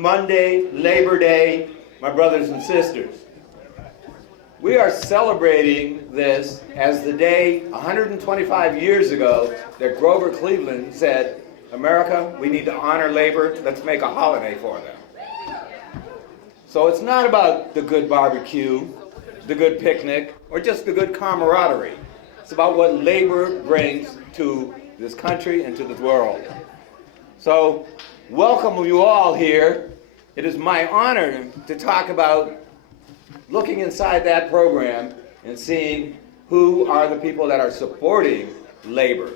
Monday, Labor Day, my brothers and sisters. We are celebrating this as the day 125 years ago that Grover Cleveland said, America, we need to honor labor, let's make a holiday for them. So it's not about the good barbecue, the good picnic, or just the good camaraderie. It's about what labor brings to this country and to the world. So, welcome you all here. It is my honor to talk about looking inside that program and seeing who are the people that are supporting labor.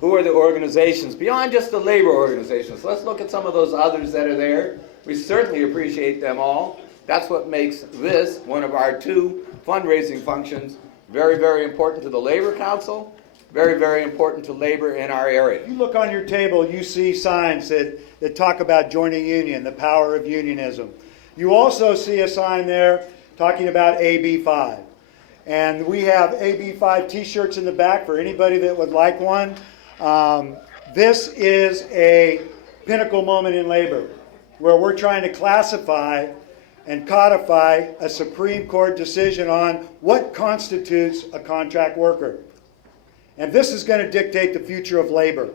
Who are the organizations, beyond just the labor organizations. Let's look at some of those others that are there. We certainly appreciate them all. That's what makes this one of our two fundraising functions very, very important to the Labor Council, very, very important to labor in our area. If you look on your table, you see signs that talk about joining union, the power of unionism. You also see a sign there talking about AB5. And we have AB5 t-shirts in the back for anybody that would like one. This is a pinnacle moment in labor where we're trying to classify and codify a Supreme Court decision on what constitutes a contract worker. And this is going to dictate the future of labor.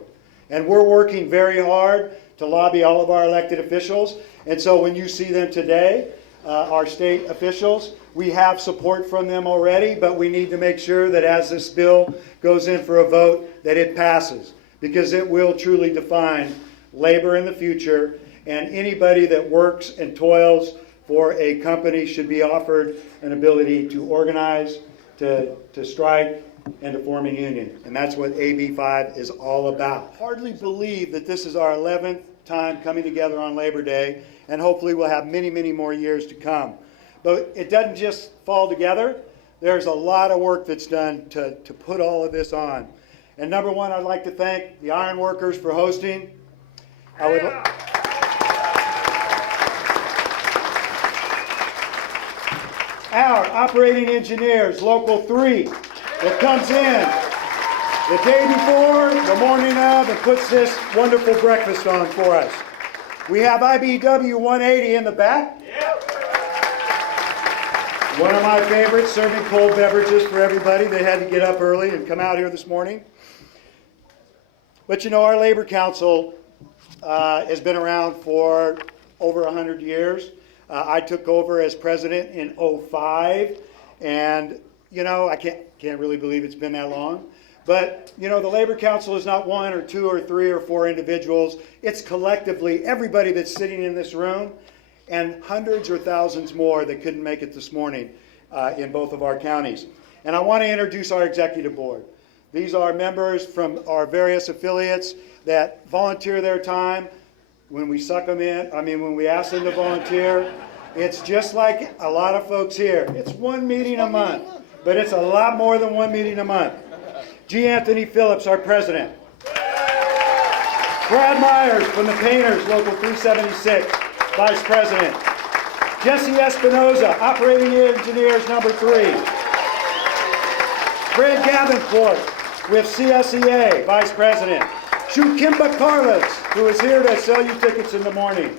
And we're working very hard to lobby all of our elected officials. And so when you see them today, our state officials, we have support from them already, but we need to make sure that as this bill goes in for a vote, that it passes, because it will truly define labor in the future, and anybody that works and toils for a company should be offered an ability to organize, to strike, and to form a union. And that's what AB5 is all about. Hardly believe that this is our 11th time coming together on Labor Day, and hopefully we'll have many, many more years to come. But it doesn't just fall together. There's a lot of work that's done to put all of this on. And number one, I'd like to thank the iron workers for hosting. Our operating engineers, Local 3, that comes in the day before, the morning of, and puts this wonderful breakfast on for us. We have IBW 180 in the back. One of my favorites, serving cold beverages for everybody. They had to get up early and come out here this morning. But you know, our Labor Council has been around for over 100 years. I took over as president in 2005, and you know, I can't really believe it's been that long. But you know, the Labor Council is not one or two or three or four individuals. It's collectively everybody that's sitting in this room, and hundreds or thousands more that couldn't make it this morning in both of our counties. And I want to introduce our executive board. These are members from our various affiliates that volunteer their time when we suck them in. When we ask them to volunteer. It's just like a lot of folks here. It's one meeting a month, but it's a lot more than one meeting a month. G. Anthony Phillips, our president. Brad Myers from the Painters, Local 376. Vice President. Jesse Espinoza, Operating Engineers number 3. Fred Davenport with CSEA, Vice President. Shukimba Carlos, who is here to sell you tickets in the morning.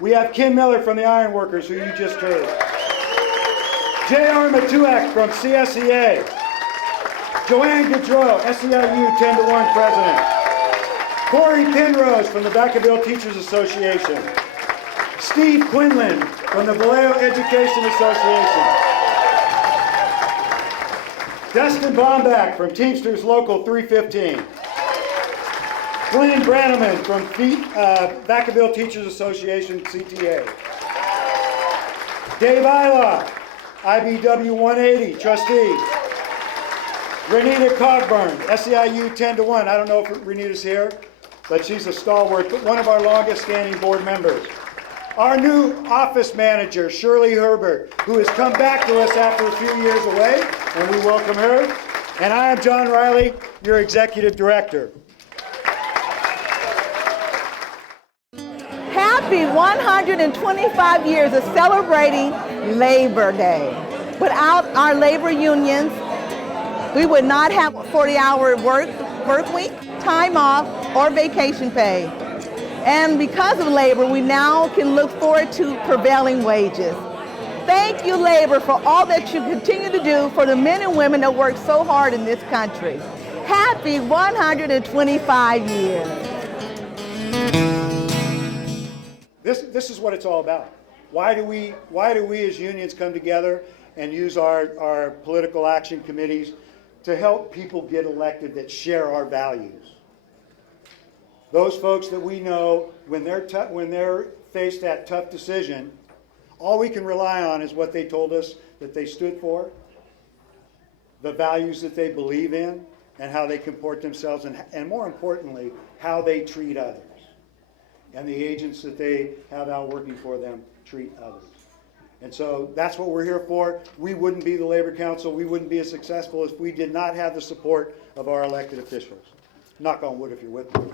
We have Kim Miller from the Iron Workers, who you just heard. J.R. Matuak from CSEA. Joanne Gaudreau, SEIU 10-1 President. Corey Penrose from the Vacaville Teachers Association. Steve Quinlan from the Vallejo Education Association. Dustin Bombach from Teamsters Local 315. Glenn Branneman from Vacaville Teachers Association, CTA. Dave Eilock, IBW 180, trustee. Renita Cogburn, SEIU 10-1. I don't know if Renita's here, but she's a stalwart, but one of our longest standing board members. Our new office manager, Shirley Herbert, who has come back to us after a few years away, and we welcome her. And I am John Riley, your executive director. Happy 125 years of celebrating Labor Day. Without our labor unions, we would not have a 40-hour work week, time off, or vacation pay. And because of labor, we now can look forward to prevailing wages. Thank you, labor, for all that you continue to do for the men and women that work so hard in this country. Happy 125 years. This is what it's all about. Why do we as unions come together and use our political action committees to help people get elected that share our values? Those folks that we know, when they're faced that tough decision, all we can rely on is what they told us that they stood for, the values that they believe in, and how they comport themselves, and more importantly, how they treat others. And the agents that they have out working for them treat others. And so that's what we're here for. We wouldn't be the Labor Council, we wouldn't be as successful if we did not have the support of our elected officials. Knock on wood if you're with me.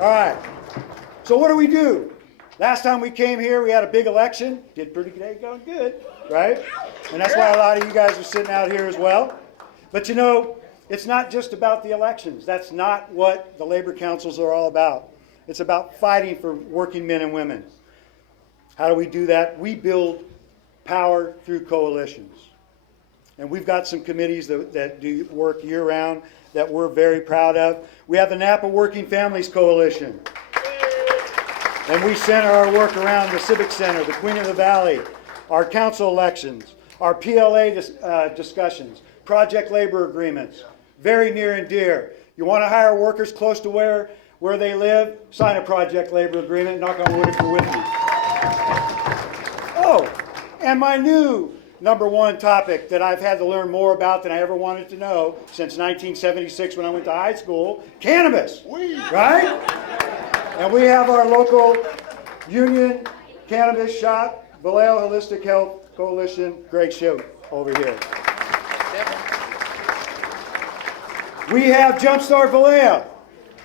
All right, so what do? Last time we came here, we had a big election. Did pretty good, going good, right? And that's why a lot of you guys are sitting out here as well. But you know, it's not just about the elections. That's not what the labor councils are all about. It's about fighting for working men and women. How do we do that? We build power through coalitions. And we've got some committees that do work year-round that we're very proud of. We have the Napa Working Families Coalition. And we center our work around the Civic Center, the Queen of the Valley, our council elections, our PLA discussions, project labor agreements, very near and dear. You want to hire workers close to where they live? Sign a project labor agreement. Knock on wood if you're with me. Oh, and my new number one topic that I've had to learn more about than I ever wanted to know since 1976 when I went to high school, cannabis, right? And we have our local union cannabis shop, Vallejo Holistic Health Coalition, Greg Show over here. We have Jumpstart Vallejo,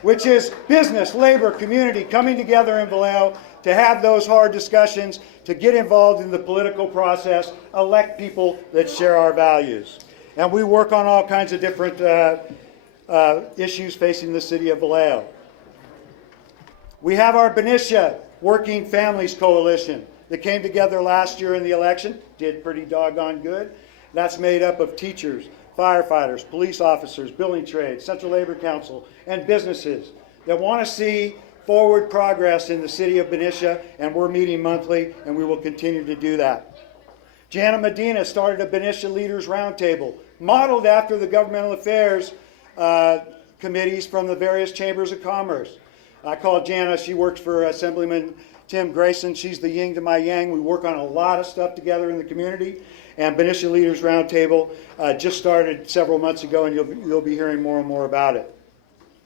which is business, labor, community coming together in Vallejo to have those hard discussions, to get involved in the political process, elect people that share our values. And we work on all kinds of different issues facing the city of Vallejo. We have our Benicia Working Families Coalition that came together last year in the election, did pretty doggone good. That's made up of teachers, firefighters, police officers, building trades, Central Labor Council, and businesses that want to see forward progress in the city of Benicia, and we're meeting monthly, and we will continue to do that. Jana Medina started a Benicia Leaders Roundtable, modeled after the governmental affairs committees from the various chambers of commerce. I call Jana, she works for Assemblyman Tim Grayson. She's the yin to my yang. We work on a lot of stuff together in the community. And Benicia Leaders Roundtable just started several months ago, and you'll be hearing more and more about it.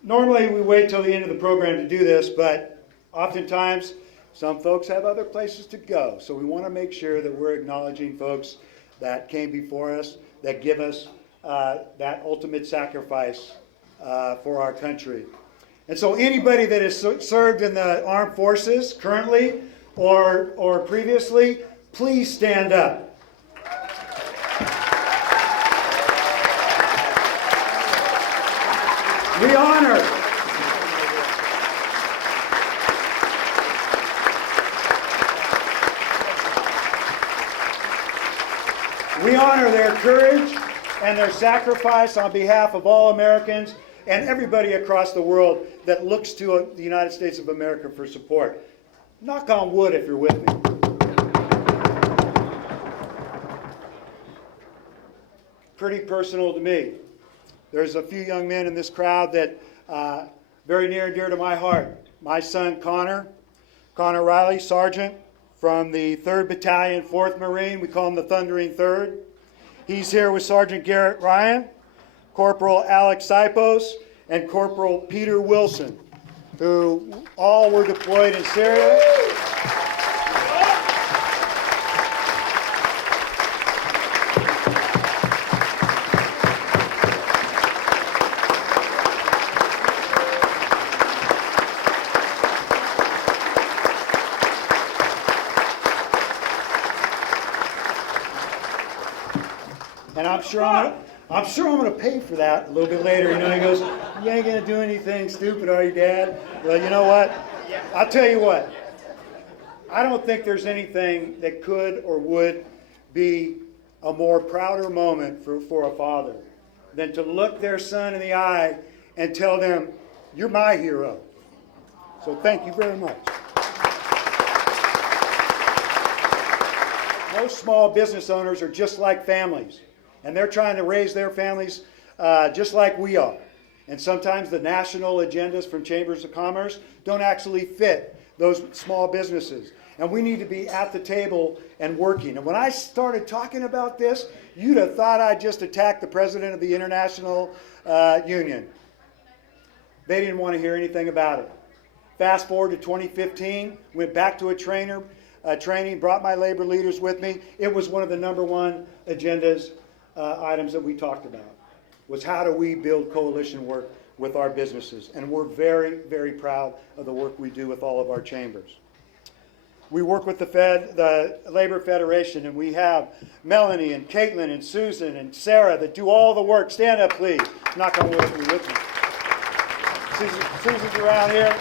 Normally we wait till the end of the program to do this, but oftentimes some folks have other places to go. So we want to make sure that we're acknowledging folks that came before us, that give us that ultimate sacrifice for our country. And so anybody that has served in the armed forces currently or previously, please stand up. We honor their courage and their sacrifice on behalf of all Americans and everybody across the world that looks to the United States of America for support. Knock on wood if you're with me. Pretty personal to me. There's a few young men in this crowd that very near and dear to my heart. My son Connor Riley, Sergeant from the 3rd Battalion, 4th Marine. We call him the Thundering Third. He's here with Sergeant Garrett Ryan, Corporal Alex Sipos, and Corporal Peter Wilson, who all were deployed in Syria. And I'm sure I'm going to pay for that a little bit later. You know, he goes, You ain't going to do anything stupid, are you, Dad? Well, you know what? I'll tell you what. I don't think there's anything that could or would be a more prouder moment for a father than to look their son in the eye and tell them, you're my hero. So thank you very much. Most small business owners are just like families, and they're trying to raise their families just like we are. And sometimes the national agendas from chambers of commerce don't actually fit those small businesses. And we need to be at the table and working. And when I started talking about this, you'd have thought I just attacked the president of the International Union. They didn't want to hear anything about it. Fast forward to 2015, went back to a training, brought my labor leaders with me. It was one of the number one agendas items that we talked about, was how do we build coalition work with our businesses. And we're very, very proud of the work we do with all of our chambers. We work with the Labor Federation, and we have Melanie and Caitlin and Susan and Sarah that do all the work. Stand up, please. Knock on wood if you're with me. Susan's around here.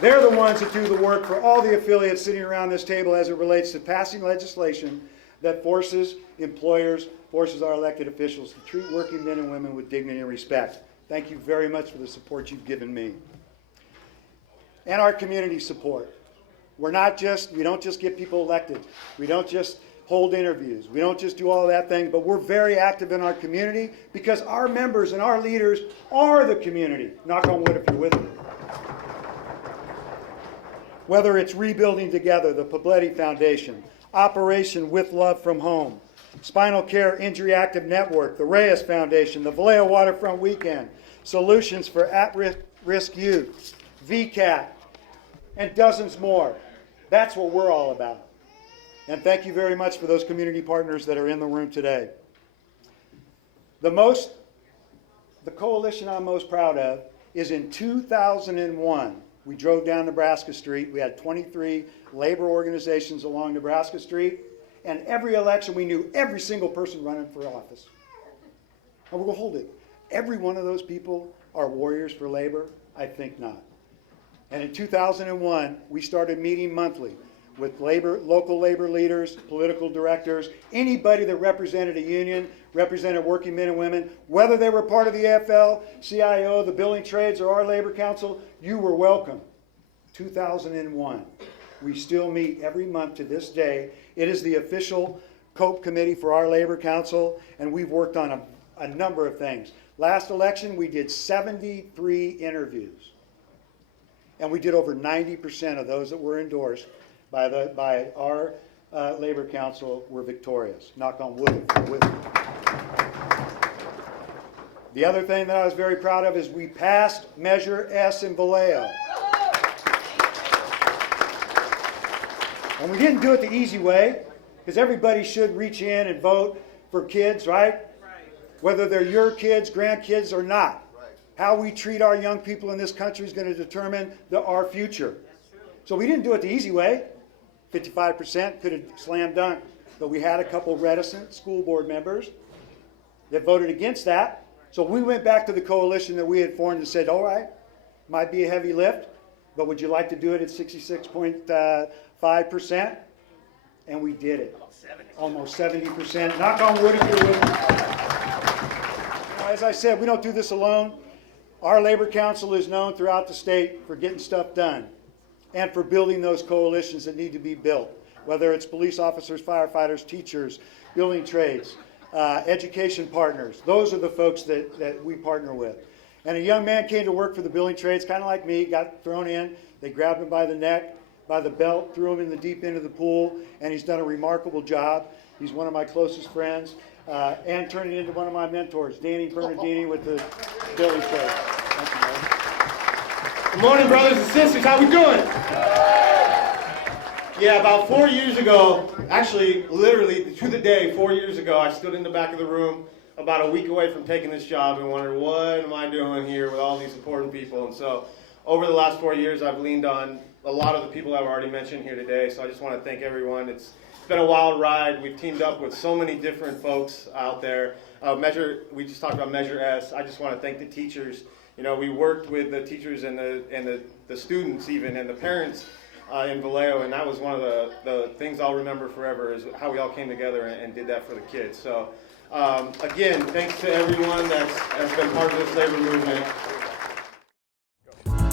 They're the ones that do the work for all the affiliates sitting around this table as it relates to passing legislation that forces employers, forces our elected officials to treat working men and women with dignity and respect. Thank you very much for the support you've given me. And our community support. We don't just get people elected. We don't just hold interviews. We don't just do all that thing, but we're very active in our community because our members and our leaders are the community. Knock on wood if you're with me. Whether it's Rebuilding Together, the Pobletti Foundation, Operation With Love from Home, Spinal Care Injury Active Network, the Reyes Foundation, the Vallejo Waterfront Weekend, Solutions for At-Risk Youth, VCAT, and dozens more. That's what we're all about. And thank you very much for those community partners that are in the room today. The coalition I'm most proud of is in 2001. We drove down Nebraska Street. We had 23 labor organizations along Nebraska Street. And every election, we knew every single person running for office. And we're going to hold it. Every one of those people are warriors for labor? I think not. And in 2001, we started meeting monthly with local labor leaders, political directors, anybody that represented a union, represented working men and women, whether they were part of the AFL-CIO, the Building Trades, or our Labor Council, you were welcome. 2001. We still meet every month to this day. It is the official COPE committee for our Labor Council, and we've worked on a number of things. Last election, we did 73 interviews. And we did over 90% of those that were endorsed by our Labor Council were victorious. Knock on wood if you're with me. The other thing that I was very proud of is we passed Measure S in Vallejo. And we didn't do it the easy way, because everybody should reach in and vote for kids, right? Whether they're your kids, grandkids, or not. How we treat our young people in this country is going to determine our future. So we didn't do it the easy way. 55% could have slam dunk. But we had a couple reticent school board members that voted against that. So we went back to the coalition that we had formed and said, all right, might be a heavy lift, but would you like to do it at 66.5%? And we did it. Almost 70%. Knock on wood if you're with me. As I said, we don't do this alone. Our Labor Council is known throughout the state for getting stuff done and for building those coalitions that need to be built, whether it's police officers, firefighters, teachers, building trades, education partners. Those are the folks that we partner with. And a young man came to work for the building trades, kind of like me, got thrown in. They grabbed him by the neck, by the belt, threw him in the deep end of the pool, and he's done a remarkable job. He's one of my closest friends. And turning into one of my mentors, Danny Bernardini with the building trades. Thank you, man. Good morning, brothers and sisters. How we doing? Yeah, about 4 years ago, actually, literally to the day, 4 years ago, I stood in the back of the room about a week away from taking this job and wondered, what am I doing here with all these important people? And so over the last 4 years, I've leaned on a lot of the people I've already mentioned here today. So I just want to thank everyone. It's been a wild ride. We've teamed up with so many different folks out there. We just talked about Measure S. I just want to thank the teachers. You know, we worked with the teachers and the students even and the parents in Vallejo, and that was one of the things I'll remember forever is how we all came together and did that for the kids. So again, thanks to everyone that's been part of this labor movement.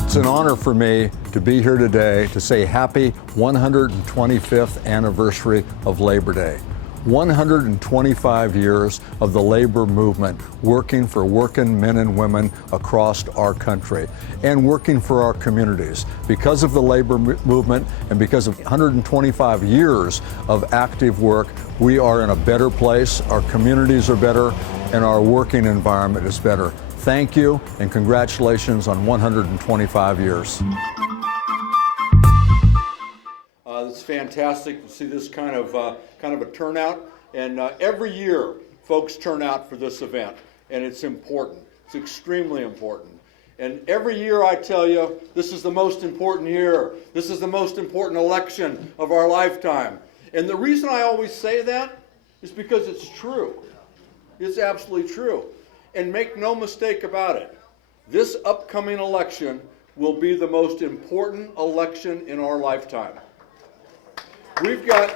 It's an honor for me to be here today to say happy 125th anniversary of Labor Day. 125 years of the labor movement working for working men and women across our country and working for our communities. Because of the labor movement and because of 125 years of active work, we are in a better place, our communities are better, and our working environment is better. Thank you and congratulations on 125 years. It's fantastic to see this kind of a turnout, and every year folks turn out for this event, and it's important. It's extremely important. And every year I tell you, this is the most important year. This is the most important election of our lifetime. And the reason I always say that is because it's true. It's absolutely true. And make no mistake about it, this upcoming election will be the most important election in our lifetime. We've got,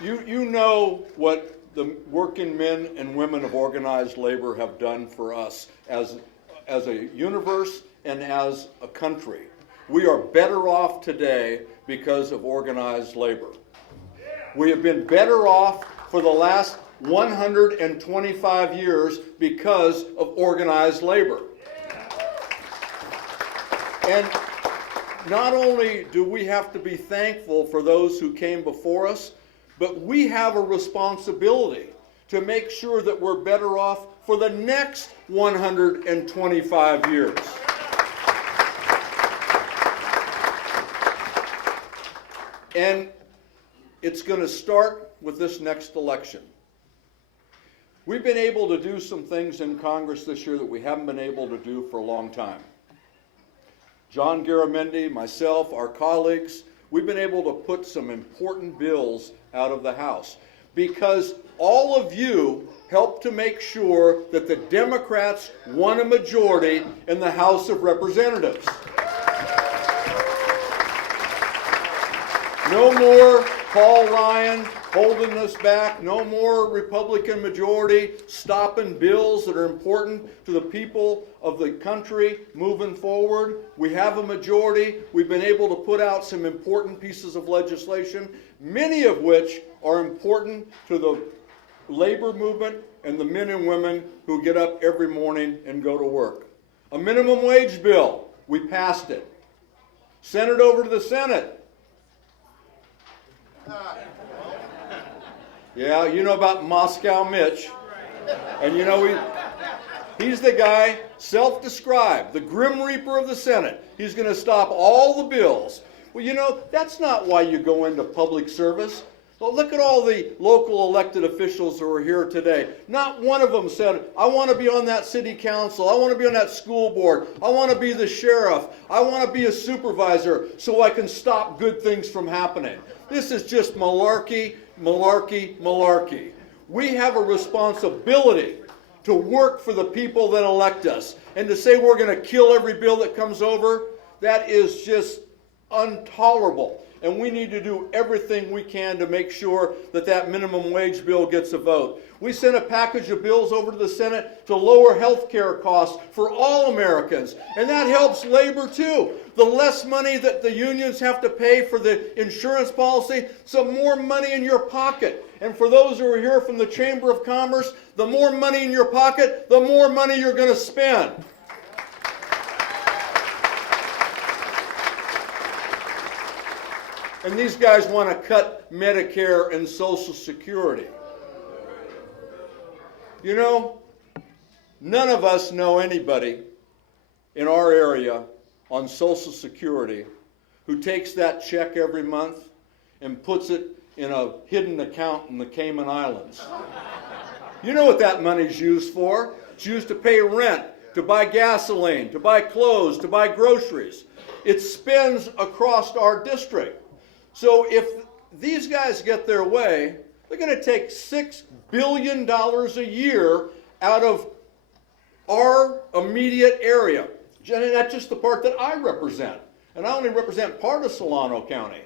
you know what the working men and women of organized labor have done for us as a universe and as a country. We are better off today because of organized labor. We have been better off for the last 125 years because of organized labor. And not only do we have to be thankful for those who came before us, but we have a responsibility to make sure that we're better off for the next 125 years. And it's going to start with this next election. We've been able to do some things in Congress this year that we haven't been able to do for a long time. John Garamendi, myself, our colleagues, we've been able to put some important bills out of the House because all of you helped to make sure that the Democrats won a majority in the House of Representatives. No more Paul Ryan holding us back. No more Republican majority stopping bills that are important to the people of the country moving forward. We have a majority. We've been able to put out some important pieces of legislation, many of which are important to the labor movement and the men and women who get up every morning and go to work. A minimum wage bill, we passed it. Sent it over to the Senate. Yeah, you know about Moscow Mitch. And you know, he's the guy, self-described, the Grim Reaper of the Senate. He's going to stop all the bills. Well, you know, that's not why you go into public service. Well, look at all the local elected officials who are here today. Not one of them said, I want to be on that city council. I want to be on that school board. I want to be the sheriff. I want to be a supervisor so I can stop good things from happening. This is just malarkey, malarkey, malarkey. We have a responsibility to work for the people that elect us. And to say we're going to kill every bill that comes over, that is just intolerable. And we need to do everything we can to make sure that that minimum wage bill gets a vote. We sent a package of bills over to the Senate to lower health care costs for all Americans. And that helps labor too. The less money that the unions have to pay for the insurance policy, some more money in your pocket. And for those who are here from the Chamber of Commerce, the more money in your pocket, the more money you're going to spend. And these guys want to cut Medicare and Social Security. You know, none of us know anybody in our area on Social Security who takes that check every month and puts it in a hidden account in the Cayman Islands. You know what that money's used for. It's used to pay rent, to buy gasoline, to buy clothes, to buy groceries. It spends across our district. So if these guys get their way, they're going to take $6 billion a year out of our immediate area. And that's just the part that I represent. And I only represent part of Solano County.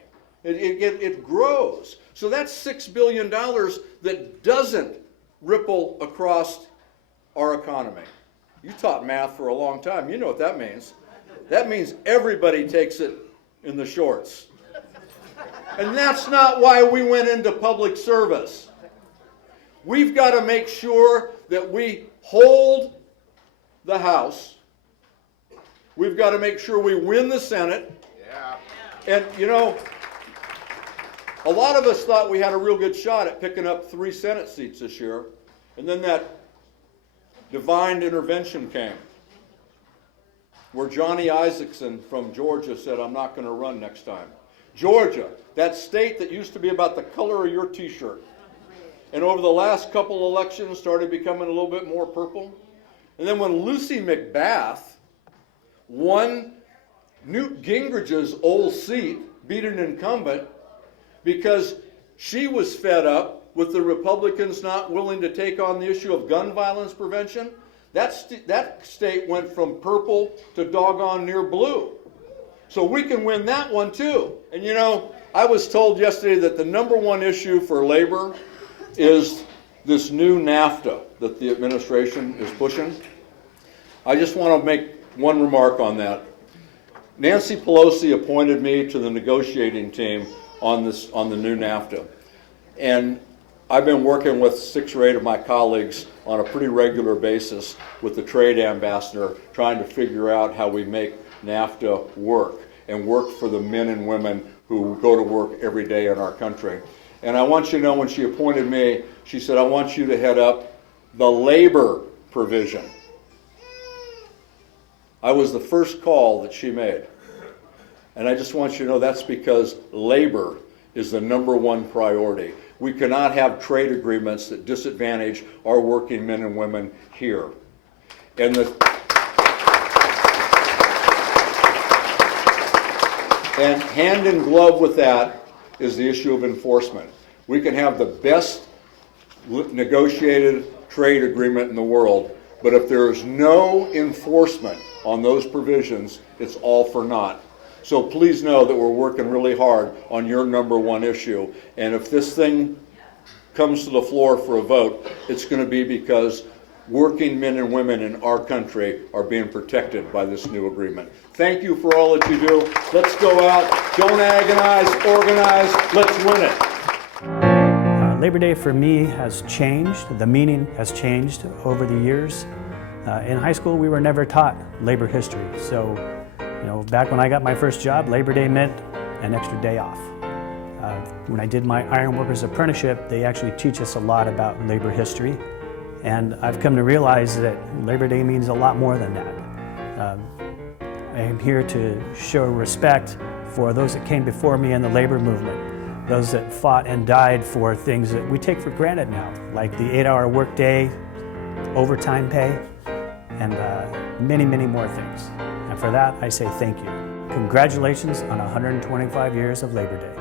It grows. So that's $6 billion that doesn't ripple across our economy. You taught math for a long time. You know what that means. That means everybody takes it in the shorts. And that's not why we went into public service. We've got to make sure that we hold the House. We've got to make sure we win the Senate. And, you know, a lot of us thought we had a real good shot at picking up 3 Senate seats this year. And then that divine intervention came, where Johnny Isaacson from Georgia said, I'm not going to run next time. Georgia, that state that used to be about the color of your t-shirt, and over the last couple elections started becoming a little bit more purple. And then when Lucy McBath won Newt Gingrich's old seat, beat an incumbent, because she was fed up with the Republicans not willing to take on the issue of gun violence prevention, that state went from purple to doggone near blue. So we can win that one too. And you know, I was told yesterday that the #1 issue for labor is this new NAFTA that the administration is pushing. I just want to make one remark on that. Nancy Pelosi appointed me to the negotiating team on the new NAFTA. And I've been working with 6 or 8 of my colleagues on a pretty regular basis with the trade ambassador, trying to figure out how we make NAFTA work and work for the men and women who go to work every day in our country. And I want you to know, when she appointed me, she said, I want you to head up the labor provision. I was the first call that she made. And I just want you to know that's because labor is the #1 priority. We cannot have trade agreements that disadvantage our working men and women here. And hand in glove with that is the issue of enforcement. We can have the best negotiated trade agreement in the world, but if there is no enforcement on those provisions, it's all for naught. So please know that we're working really hard on your #1 issue. And if this thing comes to the floor for a vote, it's going to be because working men and women in our country are being protected by this new agreement. Thank you for all that you do. Let's go out, don't agonize, organize, let's win it. Labor Day for me has changed. The meaning has changed over the years. In high school, we were never taught labor history. So, you know, back when I got my first job, Labor Day meant an extra day off. When I did my ironworkers apprenticeship, they actually teach us a lot about labor history. And I've come to realize that Labor Day means a lot more than that. I am here to show respect for those that came before me in the labor movement, those that fought and died for things that we take for granted now, like the 8-hour workday, overtime pay, and many, many more things. And for that, I say thank you. Congratulations on 125 years of Labor Day.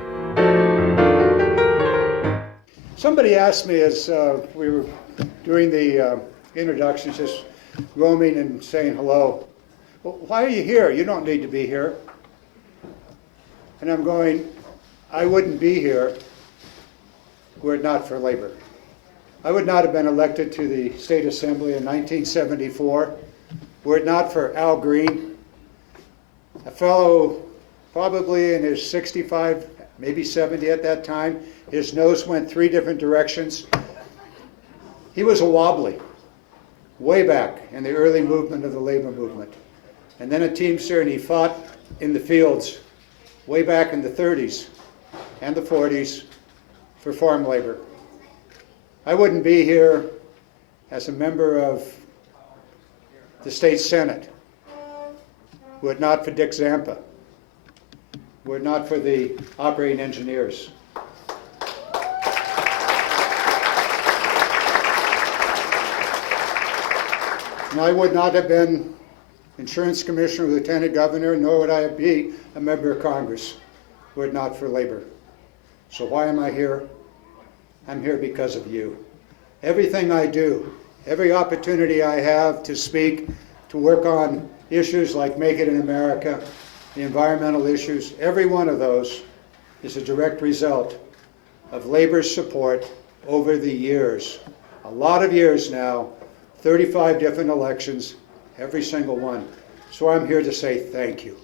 Somebody asked me as we were doing the introductions, just roaming and saying hello, well, why are you here? You don't need to be here. And I'm going, I wouldn't be here were it not for labor. I would not have been elected to the State Assembly in 1974 were it not for Al Green, a fellow probably in his 65, maybe 70 at that time. His nose went 3 different directions. He was a wobbly, way back in the early movement of the labor movement. And then a Teamster, and he fought in the fields way back in the 30s and the 40s for farm labor. I wouldn't be here as a member of the state Senate were it not for Dick Zampa, were it not for the operating engineers. And I would not have been insurance commissioner, lieutenant governor, nor would I be a member of Congress were it not for labor. So why am I here? I'm here because of you. Everything I do, every opportunity I have to speak, to work on issues like Make It in America, the environmental issues, every one of those is a direct result of labor's support over the years. A lot of years now, 35 different elections, every single one. So I'm here to say thank you.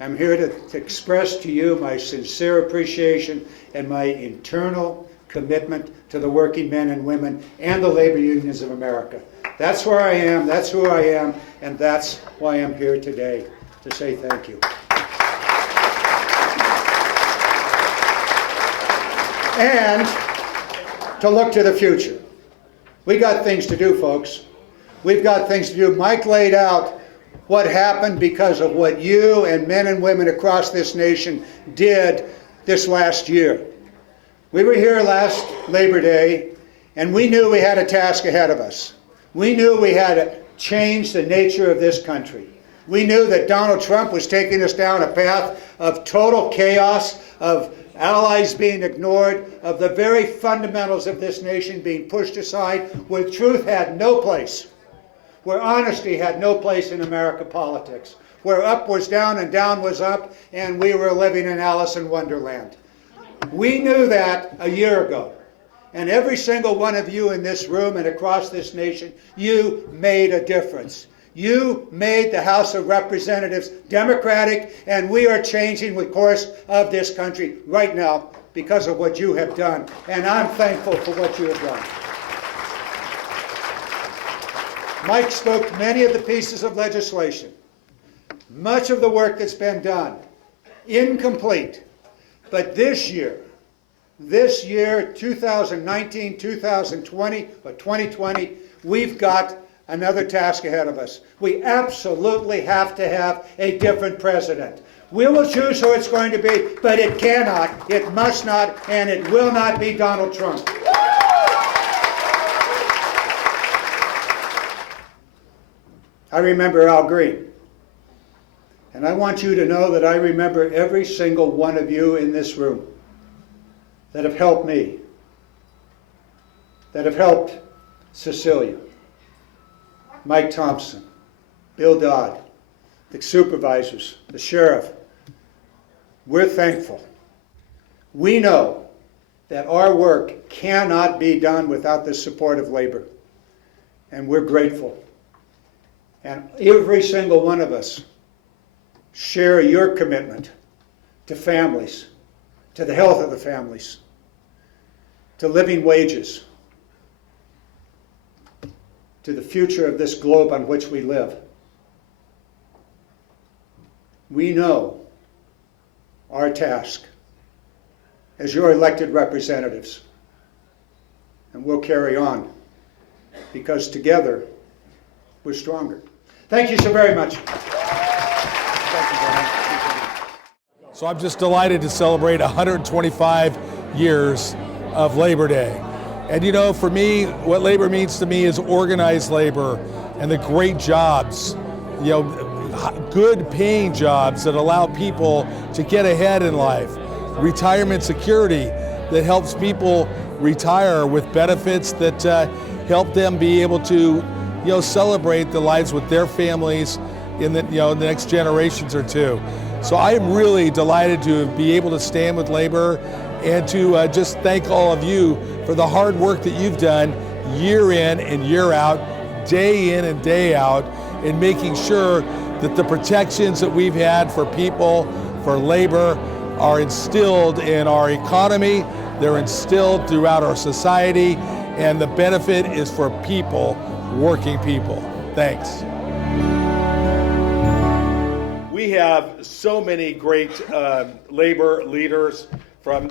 I'm here to express to you my sincere appreciation and my internal commitment to the working men and women and the labor unions of America. That's where I am, that's who I am, and that's why I'm here today, to say thank you. And to look to the future. We got things to do, folks. We've got things to do. Mike laid out what happened because of what you and men and women across this nation did this last year. We were here last Labor Day, and we knew we had a task ahead of us. We knew we had to change the nature of this country. We knew that Donald Trump was taking us down a path of total chaos, of allies being ignored, of the very fundamentals of this nation being pushed aside, where truth had no place, where honesty had no place in American politics, where up was down and down was up, and we were living in Alice in Wonderland. We knew that a year ago. And every single one of you in this room and across this nation, you made a difference. You made the House of Representatives Democratic, and we are changing the course of this country right now because of what you have done. And I'm thankful for what you have done. Mike spoke to many of the pieces of legislation. Much of the work that's been done, incomplete. But this year, 2019, 2020, or 2020, we've got another task ahead of us. We absolutely have to have a different president. We will choose who it's going to be, but it cannot, it must not, and it will not be Donald Trump. I remember Al Green. And I want you to know that I remember every single one of you in this room that have helped me, that have helped Cecilia, Mike Thompson, Bill Dodd, the supervisors, the sheriff. We're thankful. We know that our work cannot be done without the support of labor, and we're grateful. And every single one of us share your commitment to families, to the health of the families, to living wages, to the future of this globe on which we live. We know our task as your elected representatives, and we'll carry on because together we're stronger. Thank you so very much. So I'm just delighted to celebrate 125 years of Labor Day. And you know, for me, what labor means to me is organized labor and the great jobs, you know, good paying jobs that allow people to get ahead in life. Retirement security that helps people retire with benefits that help them be able to, celebrate the lives with their families in the, the next generations or two. So I am really delighted to be able to stand with labor and to just thank all of you for the hard work that you've done year in and year out, day in and day out, in making sure that the protections that we've had for people, for labor, are instilled in our economy, they're instilled throughout our society, and the benefit is for people, working people. Thanks. We have so many great labor leaders from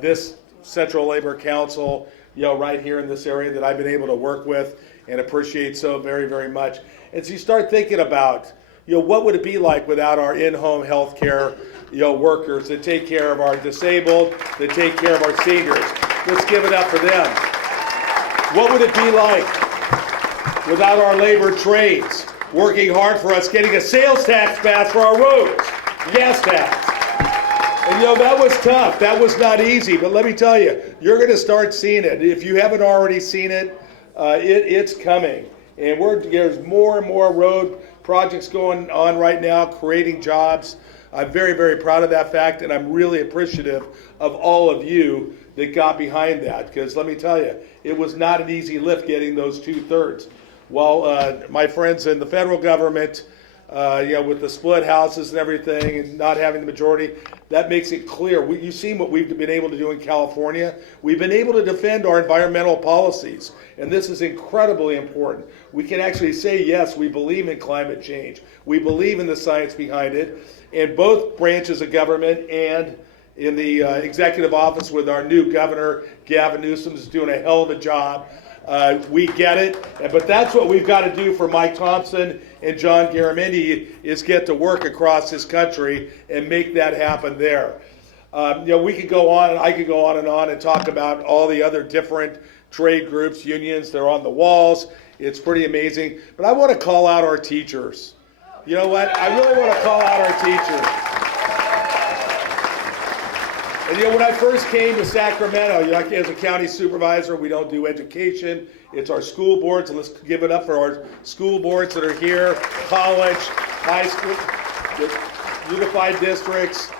this Central Labor Council, right here in this area that I've been able to work with and appreciate so very, very much. And so you start thinking about, what would it be like without our in-home health care, workers that take care of our disabled, that take care of our seniors. Let's give it up for them. What would it be like without our labor trades working hard for us, getting a sales tax passed for our roads, gas tax? And that was tough. That was not easy. But let me tell you, you're going to start seeing it. If you haven't already seen it, it's coming. And there's more and more road projects going on right now, creating jobs. I'm very, very proud of that fact, and I'm really appreciative of all of you that got behind that. Because let me tell you, it was not an easy lift getting those 2/3. While my friends in the federal government, with the split houses and everything and not having the majority, that makes it clear. You've seen what we've been able to do in California. We've been able to defend our environmental policies, and this is incredibly important. We can actually say, yes, we believe in climate change. We believe in the science behind it, and both branches of government and in the executive office with our new governor, Gavin Newsom, is doing a hell of a job. We get it, but that's what we've got to do for Mike Thompson and John Garamendi, is get to work across this country and make that happen there. We could go on, and I could go on and talk about all the other different trade groups, unions. They're on the walls. It's pretty amazing. But I want to call out our teachers. You know what? I really want to call out our teachers. And when I first came to Sacramento, as a county supervisor, we don't do education. It's our school boards, and let's give it up for our school boards that are here, college, high school, the unified districts.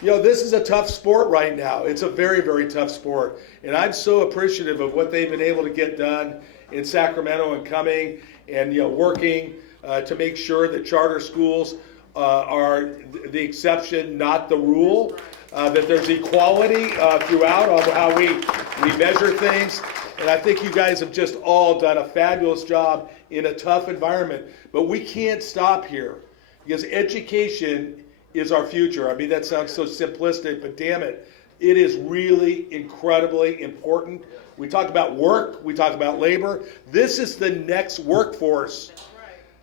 This is a tough sport right now. It's a very, very tough sport. And I'm so appreciative of what they've been able to get done in Sacramento and coming and working to make sure that charter schools are the exception, not the rule. That there's equality throughout on how we measure things. And I think you guys have just all done a fabulous job in a tough environment. But we can't stop here, because education is our future. I mean, that sounds so simplistic, but damn it, it is really incredibly important. We talk about work, we talk about labor. This is the next workforce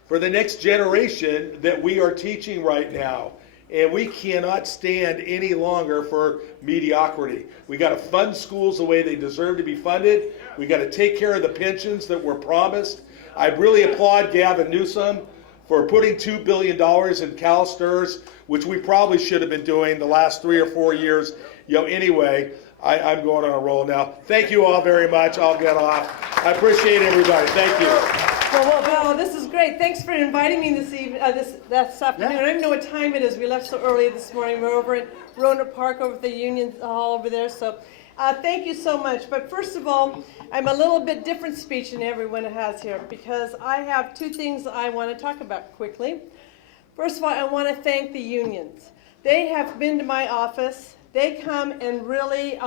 for the next generation that we are teaching right now. And we cannot stand any longer for mediocrity. We got to fund schools the way they deserve to be funded. We got to take care of the pensions that were promised. I really applaud Gavin Newsom for putting $2 billion in CalSTRS, which we probably should have been doing the last 3 or 4 years. Anyway, I'm going on a roll now. Thank you all very much. I'll get off. I appreciate everybody. Thank you. Well, this is great. Thanks for inviting me this afternoon. I don't even know what time it is. We left so early this morning. We're over at Roanoke Park over at the Union Hall over there. So thank you so much. But first of all, I'm a little bit different speech than everyone has here, because I have 2 things I want to talk about quickly. First of all, I want to thank the unions. They have been to my office. They come and really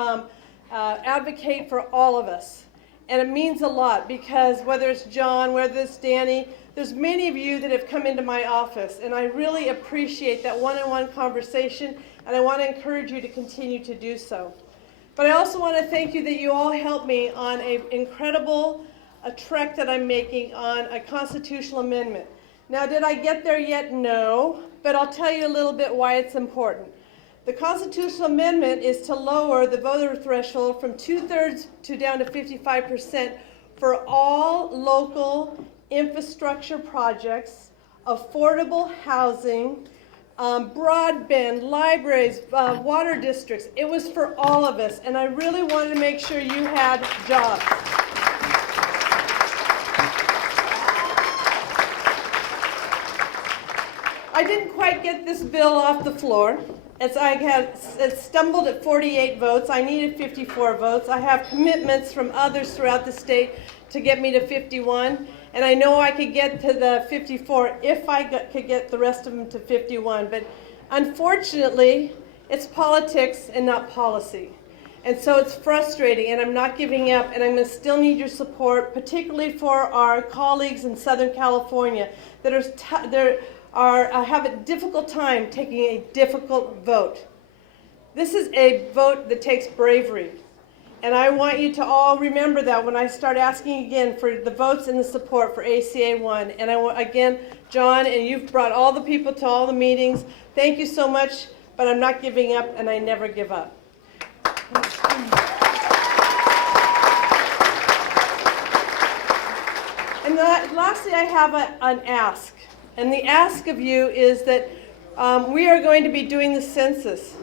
advocate for all of us. And it means a lot, because whether it's John, whether it's Danny, there's many of you that have come into my office, and I really appreciate that one-on-one conversation, and I want to encourage you to continue to do so. But I also want to thank you that you all helped me on an incredible trek that I'm making on a constitutional amendment. Now, did I get there yet? No, but I'll tell you a little bit why it's important. The constitutional amendment is to lower the voter threshold from 2/3 to down to 55% for all local infrastructure projects, affordable housing, broadband, libraries, water districts. It was for all of us, and I really wanted to make sure you had jobs. I didn't quite get this bill off the floor. It stumbled at 48 votes. I needed 54 votes. I have commitments from others throughout the state to get me to 51, and I know I could get to the 54 if I could get the rest of them to 51. But unfortunately, it's politics and not policy. And so it's frustrating, and I'm not giving up, and I'm going to still need your support, particularly for our colleagues in Southern California that have a difficult time taking a difficult vote. This is a vote that takes bravery. And I want you to all remember that when I start asking again for the votes and the support for ACA 1. And I want, again, John, and you've brought all the people to all the meetings. Thank you so much, but I'm not giving up, and I never give up. And lastly, I have an ask. And the ask of you is that we are going to be doing the census.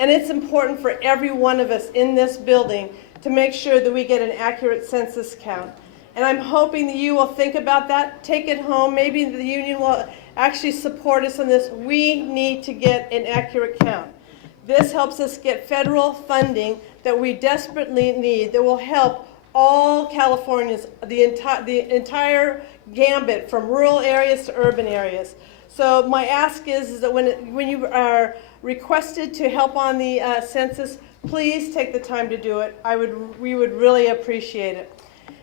And it's important for every one of us in this building to make sure that we get an accurate census count. And I'm hoping that you will think about that, take it home. Maybe the union will actually support us on this. We need to get an accurate count. This helps us get federal funding that we desperately need that will help all Californians, the entire gambit from rural areas to urban areas. So my ask is that when you are requested to help on the census, please take the time to do it. We would really appreciate it.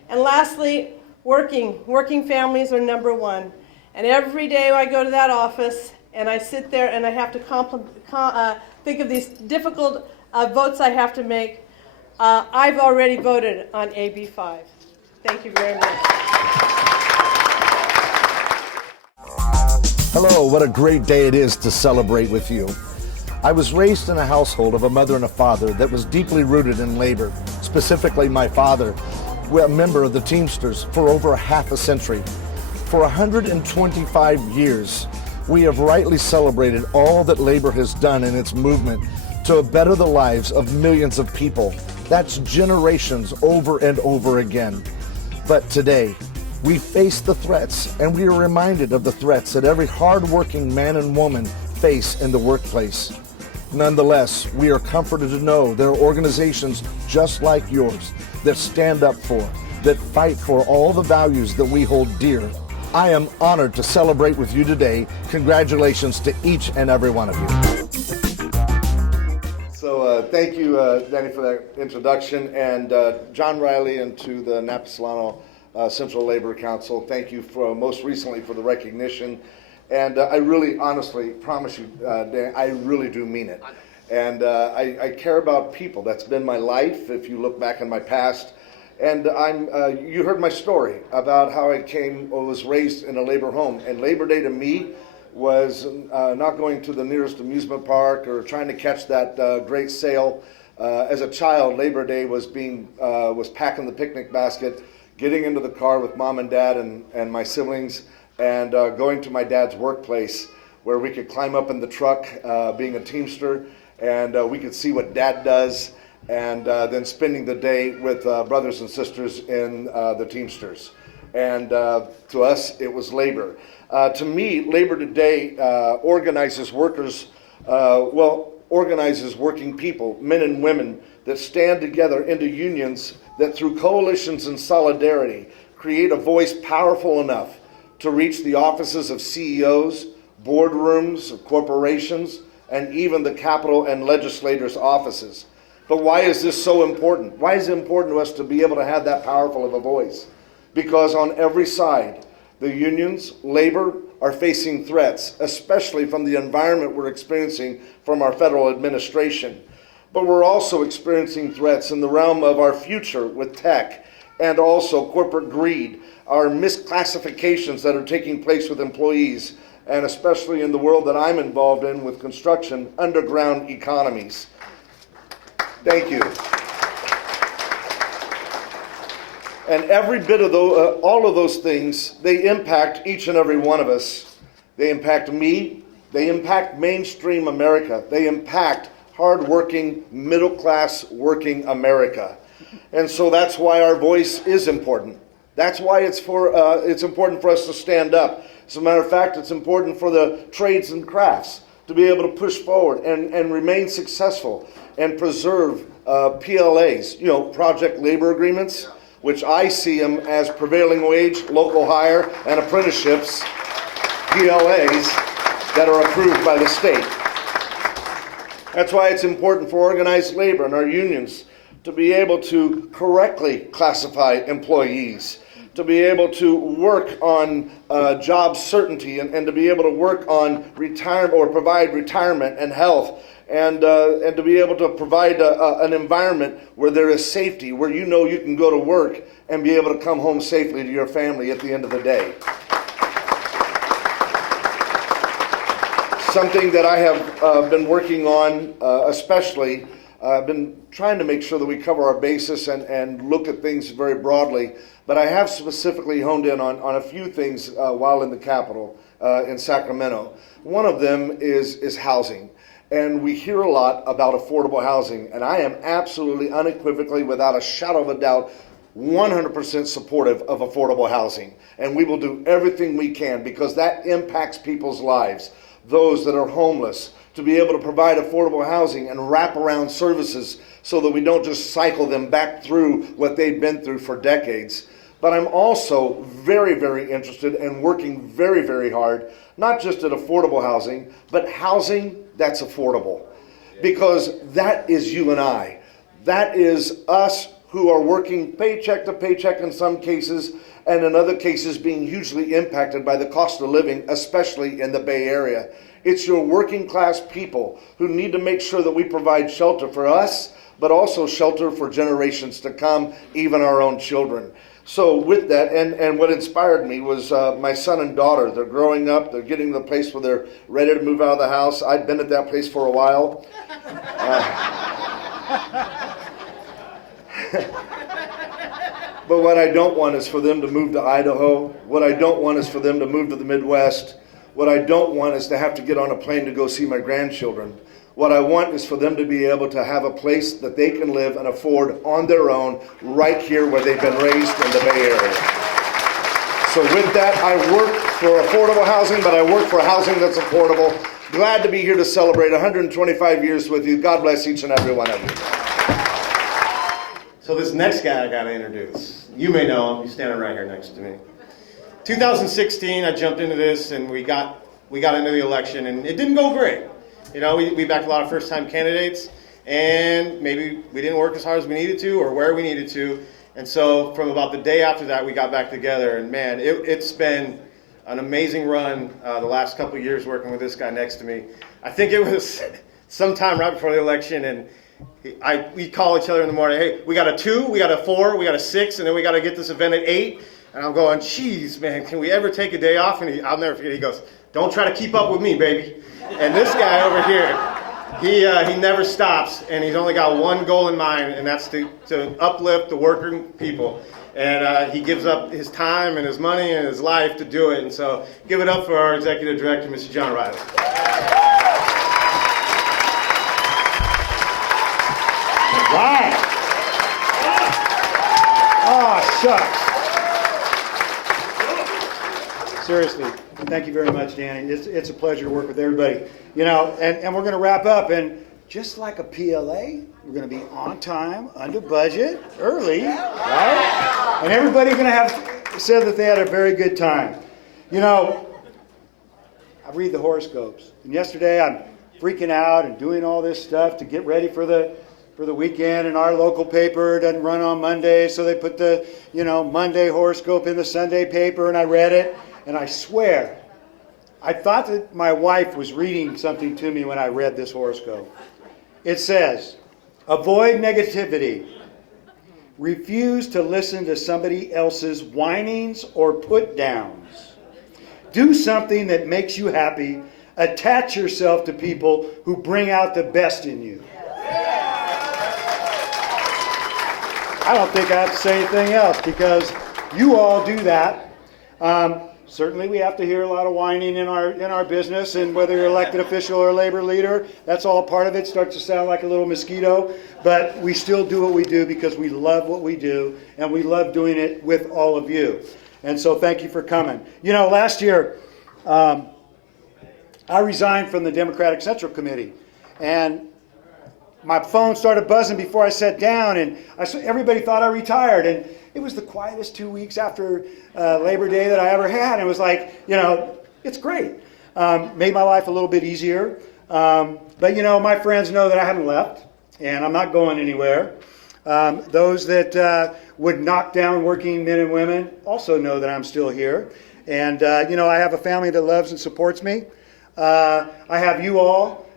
And lastly, working families are number one. And every day I go to that office and I sit there and I have to think of these difficult votes I have to make. I've already voted on AB 5. Thank you very much. Hello, what a great day it is to celebrate with you. I was raised in a household of a mother and a father that was deeply rooted in labor, specifically my father, a member of the Teamsters for over half a century. For 125 years, we have rightly celebrated all that labor has done in its movement to better the lives of millions of people. That's generations over and over again. But today, we face the threats, and we are reminded of the threats that every hard-working man and woman face in the workplace. Nonetheless, we are comforted to know there are organizations just like yours that stand up for, that fight for all the values that we hold dear. I am honored to celebrate with you today. Congratulations to each and every one of you. So thank you, Danny, for that introduction, and John Riley and to the Napa Solano Central Labor Council. Thank you for most recently for the recognition. And I really, honestly, promise you, Dan, I really do mean it. And I care about people. That's been my life, if you look back in my past. And you heard my story about how I was raised in a labor home. And Labor Day to me was not going to the nearest amusement park or trying to catch that great sale. As a child, Labor Day was packing the picnic basket, getting into the car with mom and dad and my siblings, and going to my dad's workplace where we could climb up in the truck, being a Teamster, and we could see what dad does, and then spending the day with brothers and sisters in the Teamsters. And to us, it was labor. To me, labor today organizes organizes working people, men and women, that stand together into unions that through coalitions and solidarity create a voice powerful enough to reach the offices of CEOs, boardrooms of corporations, and even the Capitol and legislators' offices. But why is this so important? Why is it important to us to be able to have that powerful of a voice? Because on every side, the unions, labor, are facing threats, especially from the environment we're experiencing from our federal administration. But we're also experiencing threats in the realm of our future with tech and also corporate greed, our misclassifications that are taking place with employees, and especially in the world that I'm involved in with construction, underground economies. Thank you. And every bit of all of those things, they impact each and every one of us. They impact me. They impact mainstream America. They impact hardworking, middle-class working America. And so that's why our voice is important. That's why it's important for us to stand up. As a matter of fact, it's important for the trades and crafts to be able to push forward and remain successful and preserve PLAs, project labor agreements, which I see them as prevailing wage, local hire, and apprenticeships, PLAs, that are approved by the state. That's why it's important for organized labor and our unions to be able to correctly classify employees, to be able to work on job certainty and to be able to work on retirement or provide retirement and health, and to be able to provide an environment where there is safety, where you know you can go to work and be able to come home safely to your family at the end of the day. Something that I have been working on, especially, I've been trying to make sure that we cover our basis and look at things very broadly, but I have specifically honed in on a few things while in the Capitol in Sacramento. One of them is housing. and we hear a lot about affordable housing, and I am absolutely unequivocally, without a shadow of a doubt, 100% supportive of affordable housing. And we will do everything we can because that impacts people's lives. Those that are homeless, to be able to provide affordable housing and wraparound services so that we don't just cycle them back through what they've been through for decades. But I'm also very, very interested and working very, very hard, not just at affordable housing, but housing that's affordable. Because that is you and I. That is us who are working paycheck to paycheck in some cases, and in other cases being hugely impacted by the cost of living, especially in the Bay Area. It's your working class people who need to make sure that we provide shelter for us, but also shelter for generations to come, even our own children. So with that, and what inspired me was my son and daughter. They're growing up, they're getting to the place where they're ready to move out of the house. I've been at that place for a while. But what I don't want is for them to move to Idaho. What I don't want is for them to move to the Midwest. What I don't want is to have to get on a plane to go see my grandchildren. What I want is for them to be able to have a place that they can live and afford on their own right here where they've been raised in the Bay Area. So with that, I work for affordable housing, but I work for housing that's affordable. Glad to be here to celebrate 125 years with you. God bless each and every one of you. So this next guy I got to introduce. You may know him. He's standing right here next to me. 2016, I jumped into this, and we got into the election, and it didn't go great. You know, we backed a lot of first-time candidates, and maybe we didn't work as hard as we needed to or where we needed to. And so from about the day after that, we got back together, and man, it's been an amazing run the last couple of years working with this guy next to me. I think it was sometime right before the election, and we call each other in the morning, hey, we got a 2, we got a 4, we got a 6, and then we got to get this event at 8. And I'm going, geez, man, can we ever take a day off? And I'll never forget, he goes, don't try to keep up with me, baby. And this guy over here, he never stops, and he's only got one goal in mind, and that's to uplift the working people. And he gives up his time and his money and his life to do it. And so give it up for our executive director, Mr. John Riley. Right. Oh, shucks. Seriously, thank you very much, Danny. It's a pleasure to work with everybody. You know, and we're going to wrap up, and just like a PLA, we're going to be on time, under budget, early, right? And everybody's going to have said that they had a very good time. You know, I read the horoscopes, and yesterday I'm freaking out and doing all this stuff to get ready for the weekend, and our local paper doesn't run on Monday, so they put the, Monday horoscope in the Sunday paper, and I read it, and I swear, I thought that my wife was reading something to me when I read this horoscope. It says, avoid negativity. Refuse to listen to somebody else's whinings or put-downs. Do something that makes you happy. Attach yourself to people who bring out the best in you. I don't think I have to say anything else because you all do that. Certainly we have to hear a lot of whining in our business, and whether you're elected official or labor leader, that's all part of it. Starts to sound like a little mosquito, but we still do what we do because we love what we do, and we love doing it with all of you. And so thank you for coming. Last year, I resigned from the Democratic Central Committee, and my phone started buzzing before I sat down, and everybody thought I retired, and it was the quietest 2 weeks after Labor Day that I ever had. And it was like, it's great. Made my life a little bit easier. But, my friends know that I haven't left, and I'm not going anywhere. Those that would knock down working men and women also know that I'm still here. And, I have a family that loves and supports me. I have you all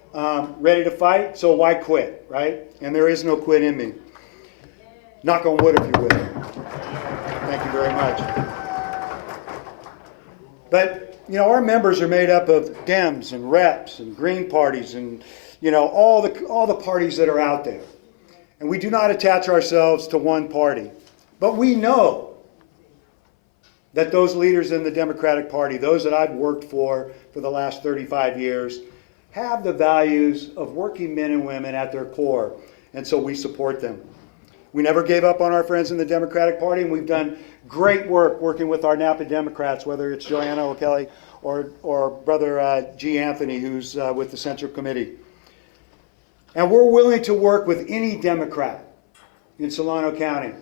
ready to fight, so why quit, right? And there is no quit in me. Knock on wood if you're with me. Thank you very much. But, our members are made up of Dems and Reps and Green parties and, all the parties that are out there. And we do not attach ourselves to one party. But we know that those leaders in the Democratic Party, those that I've worked for the last 35 years, have the values of working men and women at their core, and so we support them. We never gave up on our friends in the Democratic Party, and we've done great work working with our Napa Democrats, whether it's Joanna O'Kelly or Brother G. Anthony, who's with the Central Committee. And we're willing to work with any Democrat in Solano County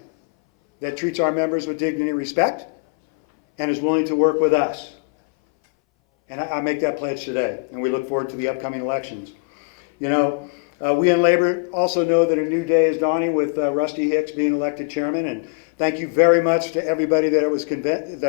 that treats our members with dignity and respect and is willing to work with us. And I make that pledge today, and we look forward to the upcoming elections. You know, we in Labor also know that a new day is dawning with Rusty Hicks being elected chairman, and thank you very much to everybody that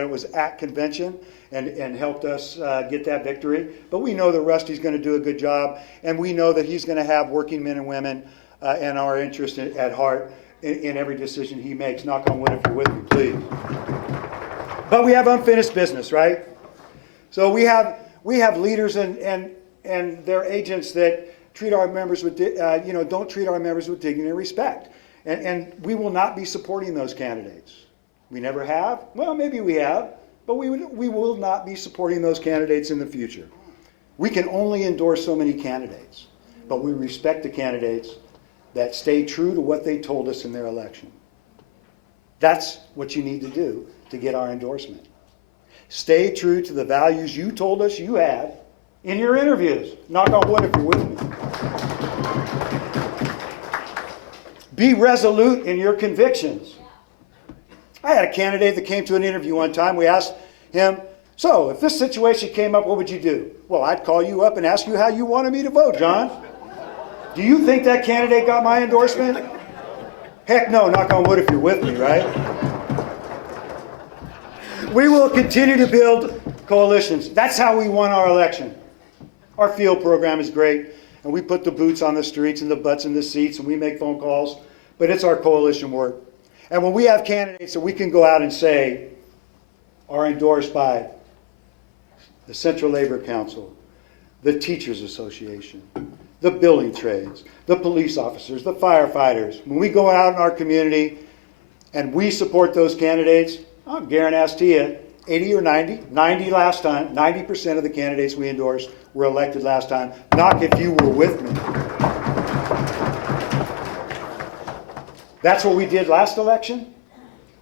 was at convention and helped us get that victory. But we know that Rusty's going to do a good job, and we know that he's going to have working men and women and our interest at heart in every decision he makes. Knock on wood if you're with me, please. But we have unfinished business, right? So we have leaders and their agents that treat our members with don't treat our members with dignity and respect, and we will not be supporting those candidates. We never have. Well, maybe we have, but we will not be supporting those candidates in the future. We can only endorse so many candidates, but we respect the candidates that stay true to what they told us in their election. That's what you need to do to get our endorsement. Stay true to the values you told us you had in your interviews. Knock on wood if you're with me. Be resolute in your convictions. I had a candidate that came to an interview one time. We asked him, so if this situation came up, what would you do? Well, I'd call you up and ask you how you wanted me to vote, John. Do you think that candidate got my endorsement? Heck no, knock on wood if you're with me, right? We will continue to build coalitions. That's how we won our election. Our field program is great, and we put the boots on the streets and the butts in the seats, and we make phone calls, but it's our coalition work. And when we have candidates that we can go out and say are endorsed by the Central Labor Council, the Teachers Association, the building trades, the police officers, the firefighters, when we go out in our community and we support those candidates, I'm guaranteeing you, 80 or 90 last time, 90% of the candidates we endorsed were elected last time. Knock if you were with me. That's what we did last election.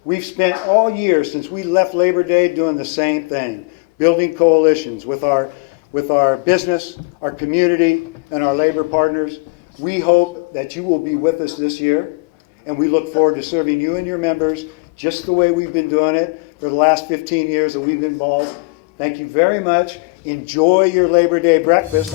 We've spent all year since we left Labor Day doing the same thing, building coalitions with our business, our community, and our labor partners. We hope that you will be with us this year, and we look forward to serving you and your members just the way we've been doing it for the last 15 years that we've been involved. Thank you very much. Enjoy your Labor Day breakfast.